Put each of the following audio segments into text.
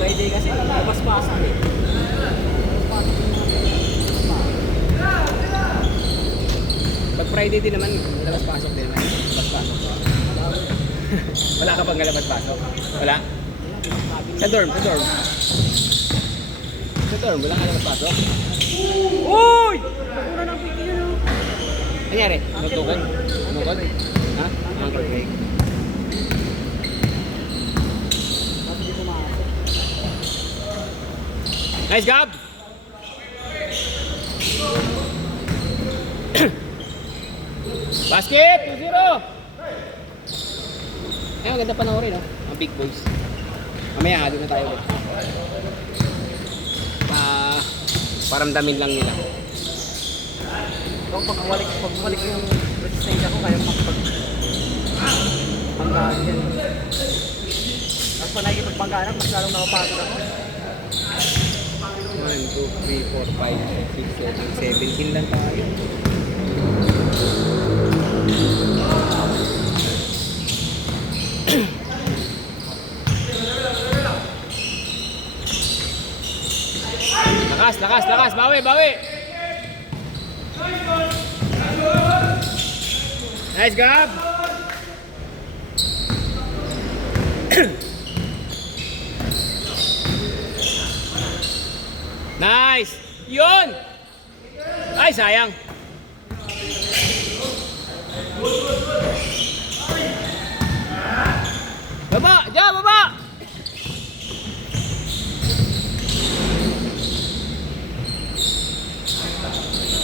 Friday kasi, labas-pasok eh. Pag Friday din naman, labas-pasok din naman. Labas-pasok. Wala ka bang labas-pasok? Wala? Sa dorm, sa dorm. Sa dorm, wala ka labas-pasok? Uy! Pagkura ng piki yun oh. Nangyari? Nutukan? Nukod? Ha? Uncle Craig. Kasi di pumasok. Nice job! Basket! 2-0! Eh, maganda panoorin, no? Ang big boys. Mamaya, doon na tayo ulit. Paramdamin lang nila. Pag-balik yung resistance ako, kaya makapag-banggaan dyan. Tapos pa nakikipag-banggaan ako, mas lalong nakapagod ako. 1, 2, 3, 4, 5, 6, 7, 17 lang tayo. Lakas, lakas, lakas. Bawi, bawi. Nice grab. Nice. Yun. Ay, sayang. Baba, diyan, baba.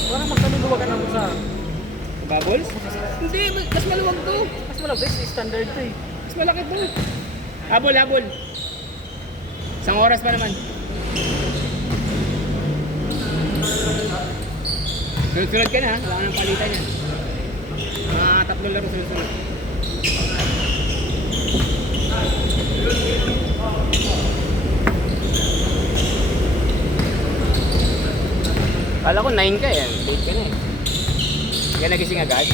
Parang magkaluluwagan ako sa... Bubbles? Hindi, mas maluwag to. Mas malabis, standard to eh. Mas malaki to. Habol, habol. Isang oras pa naman. Sunod-sunod ka na ha. Wala ka ng palitan yan. Mga tatlong laro sunod-sunod. Kala ko 9 ka yan. Late ka na eh. Kaya nagising agad.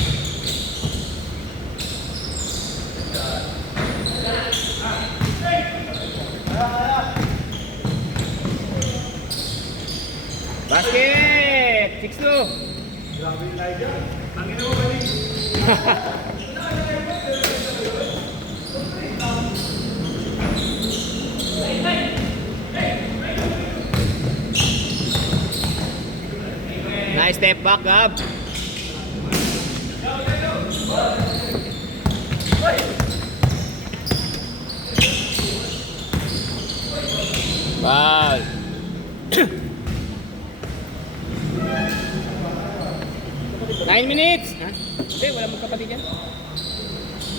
Basket! 6-2! Grabe yung live yan. Tangin mo ba rin? Nice step back, Gab. Wow. 9 minutes. Ha? Hindi, wala magkapatid yan.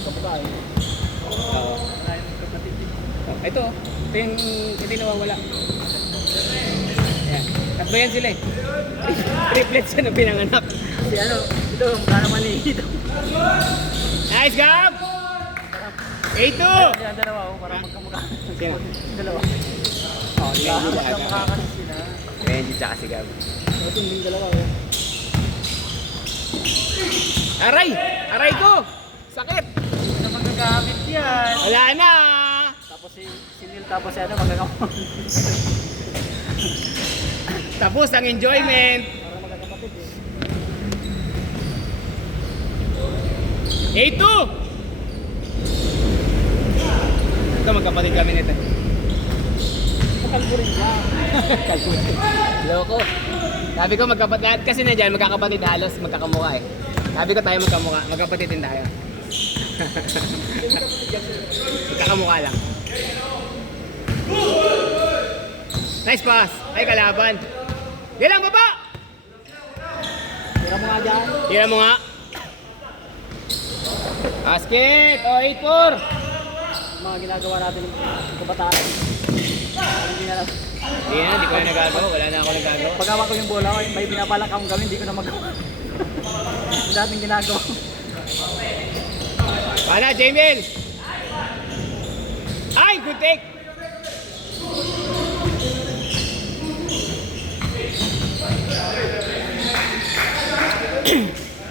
Kapatay. Oo. Wala yung kapatid. Ito yung nawawala. Ayan. Tatlo yan sila eh. Triplets yan na pinanganak. Si ano, ito, mukha naman eh. Ito. Nice, Gab! 8-2! Yung dalawa ako, parang magkamukha. Sino? Dalawa. Oh, Benji Magkamukha tsaka. kasi sila. Benji tsaka si Gab. Ito yung dalawa oh. Aray! Aray ko! Sakit! Hindi na magagamit yan. Wala na! Tapos si Neil, tapos si ano, magagamit. Tapos ang enjoyment! Para magkakapatid eh. 8-2! Ito magkapatid kami nito. Makalbo rin siya. Kalkulate. Loko. Sabi ko magkapatid lahat kasi na dyan magkakapatid halos magkakamukha eh. Sabi ko tayo magkamukha, magkapatid din tayo. Magkakamukha lang. Nice pass. Ay kalaban. Di lang baba. Tira mo nga dyan. Tira mo nga. Basket. O 8-4. Mga ginagawa natin ng kabataan. Hindi na lang. Hindi ko na nagagawa. Wala na ako nagagawa. Pag hawak ko yung bola, may binabalak akong gawin, hindi ko na magawa. Yung dating ginagawa. Pana, Jamil! Ay, good take!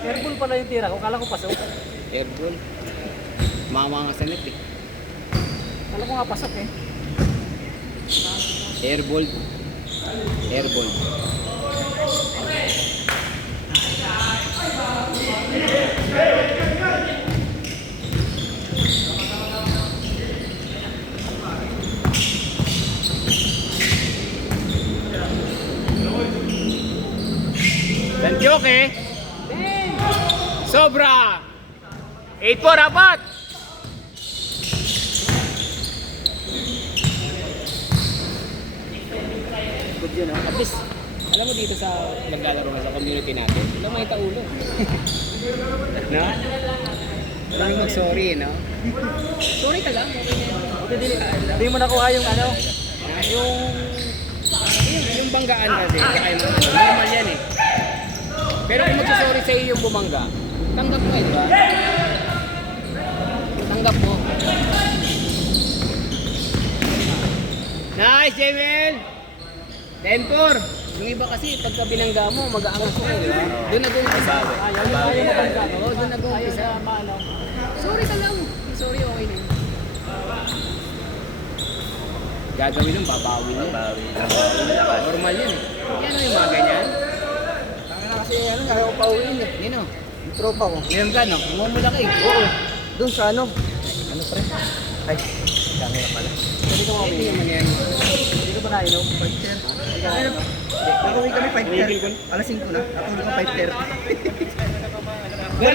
Airball pala yung tira ko, kala ko pasok. Airball. Mama nga sa net eh. Kala ko nga pasok eh. Airball. Airball. Santioke. Sobra. 8-4 apat. Good yun, At least, alam mo dito sa naglalaro na sa community natin, wala may taulo. No? Walang mag-sorry, no? Sorry ka lang. Okay na yun. Buti di mo nakuha yung ano, Yung banggaan kasi, kaya mo, normal yan eh. Pero kung magsasorry sa iyo yung bumangga, tanggap mo eh, di ba? Tanggap mo. Nice, Jamel! 10-4. Yung iba kasi, pagka binangga mo, mag-aangas mo, di ba? Doon nag-uumpisa. ayaw mo bangga. Oo, doon nag-uumpisa. Sorry ka lang. Sorry, okay na yun. Gagawin lang, babawi lang. Normal yun. Yan yung mga ganyan. Kasi ano, ayaw ko pauwiin eh. Nino, Yung tropa ko. inom ka, no? Umumula ka eh. Oo. Doon sa ano. Ano pre? Ay, dami na pala. Hindi ka Hindi mauwi. naman yan. Hindi ka ba nainom? 5-10. Nag-uwi kami 5-10. Alas 5 na. Natulog ko 5:30. Pero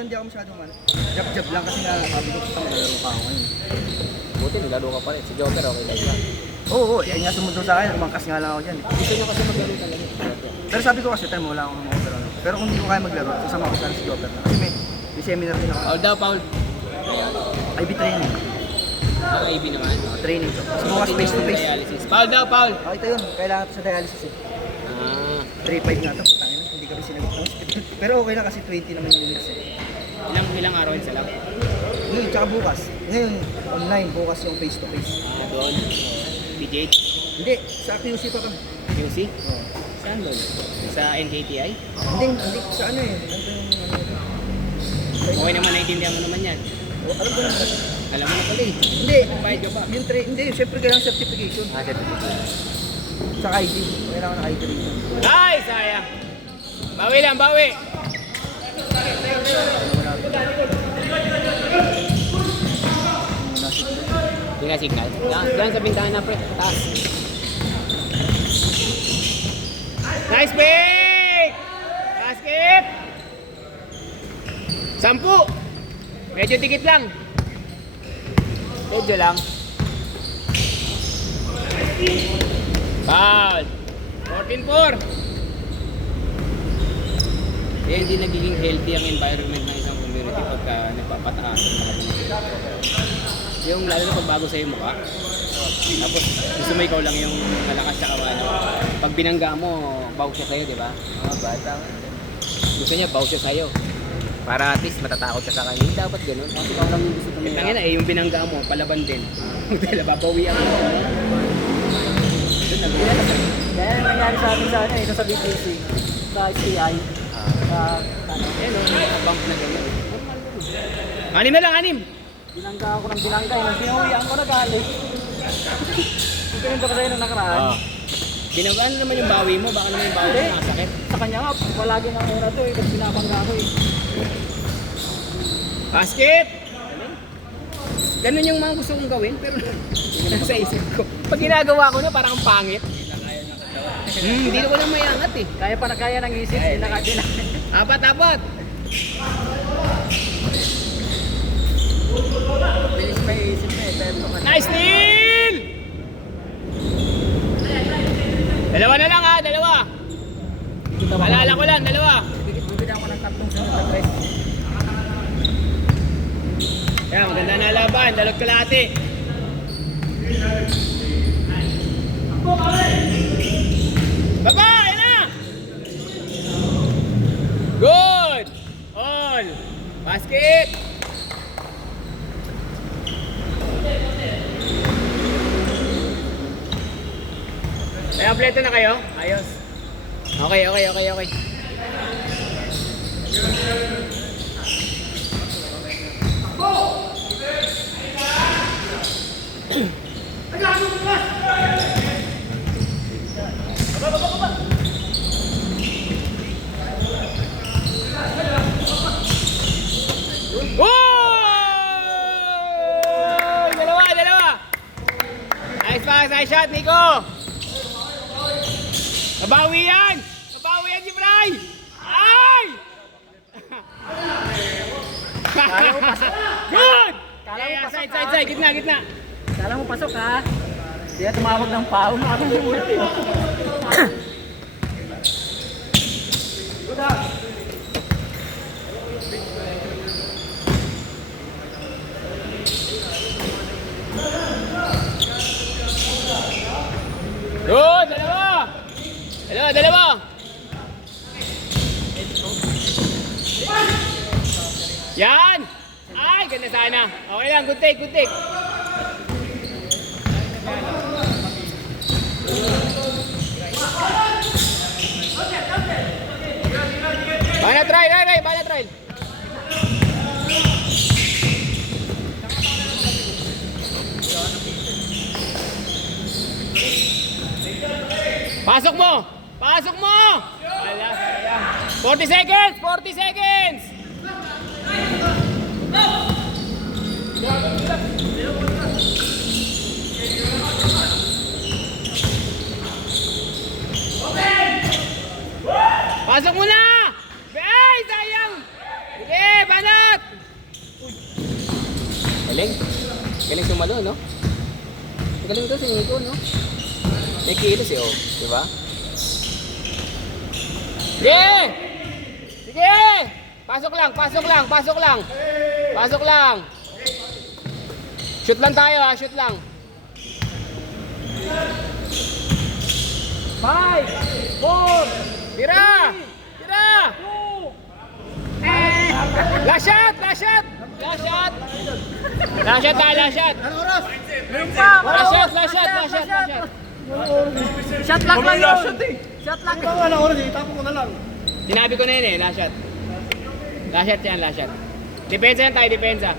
hindi ako masyadong ano. Jab-jab lang kasi nga sabi ko pang maglaro pa ako ngayon. Buti, naglaro ka pa rin. Si Joker, okay lang ba? Oo, yan nga sumunod sa akin. Umangkas nga lang ako dyan. Gusto niya kasi maglaro talaga. Pero sabi ko kasi time wala akong maglaro. Pero kung hindi ko kaya maglaro, sasama ko sana si Joker na. Kasi may seminar din ako. Paul daw, Paul. IB training. Ang AB naman. Training to. Tapos bukas face to face. Dialysis. Paul daw, Paul. Ito yun. Kailangan to sa dialysis eh. Ah, 3-5 nga to. Putangin na. Hindi kami sinagot ng hospital. Pero okay na kasi 20 naman yung units eh. ilang araw isa lang. Ngayon, tsaka bukas. Ngayon, online. Bukas yung face to face. Ah, doon. PGH. Hindi. Sa QC pa kami. QC? Saan doon? Sa NKTI? Hindi. Sa ano eh. Ano yung ano? Okay naman, naiintindihan mo naman yan. Alam ko naman. Alam mo na pala eh. Hindi. Bayad ka ba? Hindi. Siyempre kailangan certification. Ah, certificate. Sa ID. Kailangan ng ID rito. Ay, sayang. Bawi lang, bawi. Hindi na signal. Diyan sa bintana, pre. Taas. Nice pick! Basket! 10. Medyo dikit lang. Medyo lang. Foul. 14-4. Eh, hindi nagiging healthy ang environment ng isang community pagka nagpapataas at nakapumulit. Yung lalo na pagbago sa yung mukha. Tapos gusto mo ikaw lang yung malakas sa ano. Pag binangga mo, bow siya sa'yo, di ba? Mga bata. Gusto niya, bow siya sa'yo. Para at least matatakot ka sa kanya. Hindi dapat ganun. Kasi ikaw lang yung gusto tumira. Yung eh, yung binangga mo, palaban din. Dahil babawian mo. Doon na. Yan ang nangyari sa amin sa ano eh. Sa BTC. Sa CI. Sa ano. Ayan o, bump na ganyan. 6 na lang, 6. Binangga ako ng binangga. Yung pinuwian ko na galing. Pinunta ko sa'yo nung nakaraan. Binanggaan naman yung bawi mo. Baka naman yung bawi mo nakasakit. Sa kanya nga, palagi ng una to eh. Kasi binabangga ko eh. Basket! Ganun yung mga gusto kong gawin, pero nasa isip ko. Pag ginagawa ko na, parang ang pangit. Hindi ko lang mayangat eh. Kaya pa na kaya ng isip. Hindi na. Apat. Bilis pa yung isip na eh. Pero Nice steal! Dalawa na lang ha, dalawa. Alala ko lang, dalawa. bibigyan ko ng tatlong sunod na press. Kaya maganda na laban, dalot kalahati. Baba, yan na! Good! All! Basket! Kaya kompleto na kayo? Ayos. Okay. Oh! Dalawa, dalawa. Nice pass, nice shot, Nico. Nabawi yan! Nabawi yan si Bray! Ay! Kala mo pasok. Good! Kala mo pasok, Side, ha? side, side. Gitna, gitna. Kala mo pasok ha. Hindi na tumawag ng pao. Nakakalimutin. Good! Dalawa! Dalawa, dalawa! Yan! Ay, ganda sana. Okay lang, good take, good take. Bana try, Ray, bana try. Pasok mo! Pasok mo! Wala, sayang. 40 seconds! 40 seconds! Pasok mo na! Ay, sayang! Sige, banat! Galing. Galing sumalo, no? Galing to si Nico, no? May kilos eh, oh. Diba? Sige! Sige! Pasok lang, pasok lang, pasok lang. Pasok lang. Shoot lang tayo, ha? Shoot lang. 5, 4, tira! Tira! Last shot! Last shot! Last shot! Last shot tayo, last shot! Anong oras? Meron pa! Last shot, last shot, last shot, last shot! Shot lock lang yun! Shot lock! Ito nga na oras eh, tapo ko na lang. Sinabi ko na yun eh, last shot. Last shot yan, last shot. Depensa yan tayo, depensa.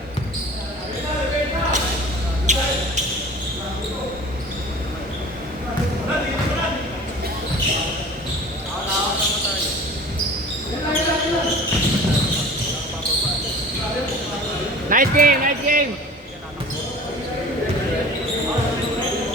Nice game, nice game.